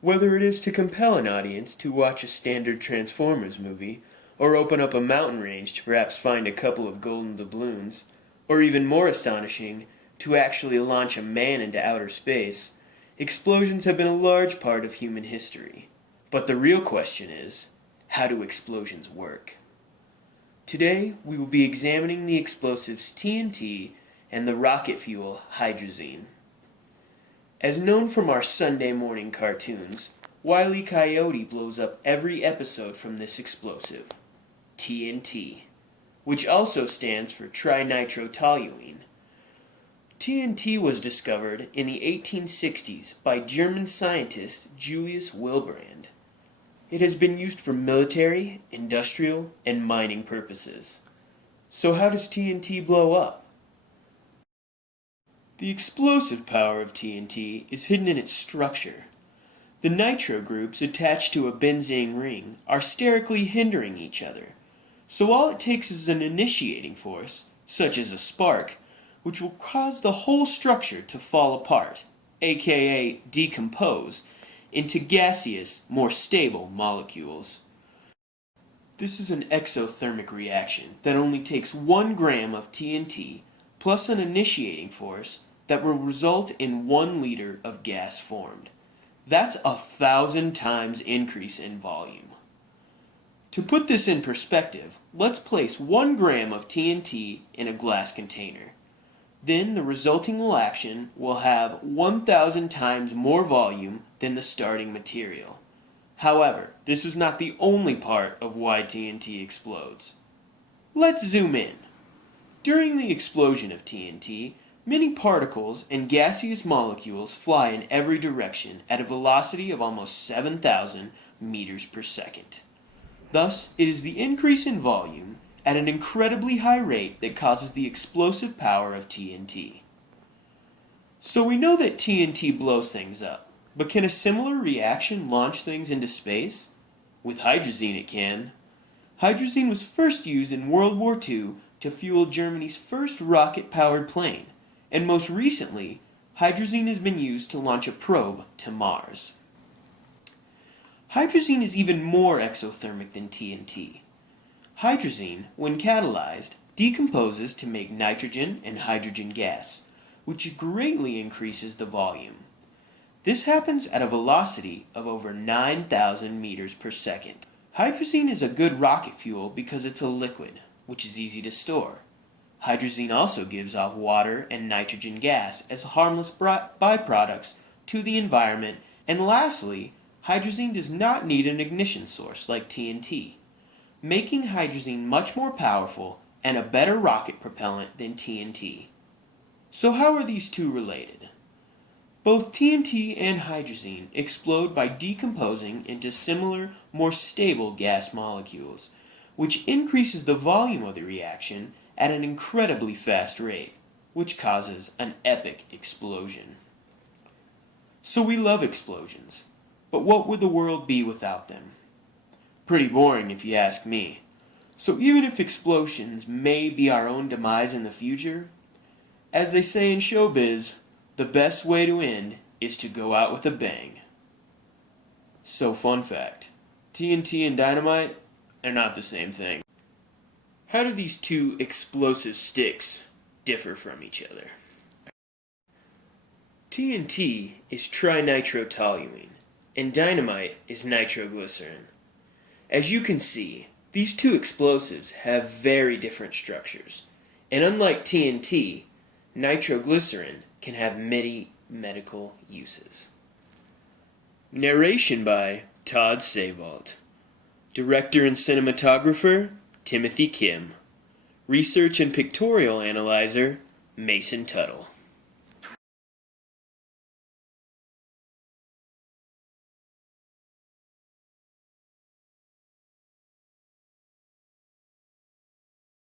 Whether it is to compel an audience to watch a standard Transformers movie, or open up a mountain range to perhaps find a couple of golden doubloons, or even more astonishing, to actually launch a man into outer space, explosions have been a large part of human history. But the real question is, how do explosions work? Today, we will be examining the explosives TNT and the rocket fuel hydrazine. As known from our Sunday morning cartoons, Wile E. Coyote blows up every episode from this explosive, TNT, which also stands for trinitrotoluene. TNT was discovered in the 1860s by German scientist Julius Wilbrand. It has been used for military, industrial, and mining purposes. So how does TNT blow up? The explosive power of TNT is hidden in its structure. The nitro groups attached to a benzene ring are sterically hindering each other, so all it takes is an initiating force, such as a spark, which will cause the whole structure to fall apart, aka decompose, into gaseous, more stable molecules. This is an exothermic reaction that only takes 1 gram of TNT plus an initiating force that will result in 1 liter of gas formed. That's 1,000 times increase in volume. To put this in perspective, let's place 1 gram of TNT in a glass container. Then the resulting reaction will have 1,000 times more volume than the starting material. However, this is not the only part of why TNT explodes. Let's zoom in. During the explosion of TNT, many particles and gaseous molecules fly in every direction at a velocity of almost 7,000 meters per second. Thus, it is the increase in volume at an incredibly high rate that causes the explosive power of TNT. So we know that TNT blows things up, but can a similar reaction launch things into space? With hydrazine it can. Hydrazine was first used in World War II to fuel Germany's first rocket-powered plane, and most recently, hydrazine has been used to launch a probe to Mars. Hydrazine is even more exothermic than TNT. Hydrazine, when catalyzed, decomposes to make nitrogen and hydrogen gas, which greatly increases the volume. This happens at a velocity of over 9,000 meters per second. Hydrazine is a good rocket fuel because it's a liquid, which is easy to store. Hydrazine also gives off water and nitrogen gas as harmless byproducts to the environment, and lastly, hydrazine does not need an ignition source like TNT, making hydrazine much more powerful and a better rocket propellant than TNT. So how are these two related? Both TNT and hydrazine explode by decomposing into similar, more stable gas molecules, which increases the volume of the reaction at an incredibly fast rate, which causes an epic explosion. So we love explosions, but what would the world be without them? Pretty boring if you ask me. So even if explosions may be our own demise in the future, as they say in showbiz, the best way to end is to go out with a bang. So fun fact, TNT and dynamite are not the same thing. How do these two explosive sticks differ from each other? TNT is trinitrotoluene, and dynamite is nitroglycerin. As you can see, these two explosives have very different structures, and unlike TNT, nitroglycerin can have many medical uses. Narration by Todd Savolt. Director and cinematographer, Timothy Kim. Research and pictorial analyzer, Mason Tuttle.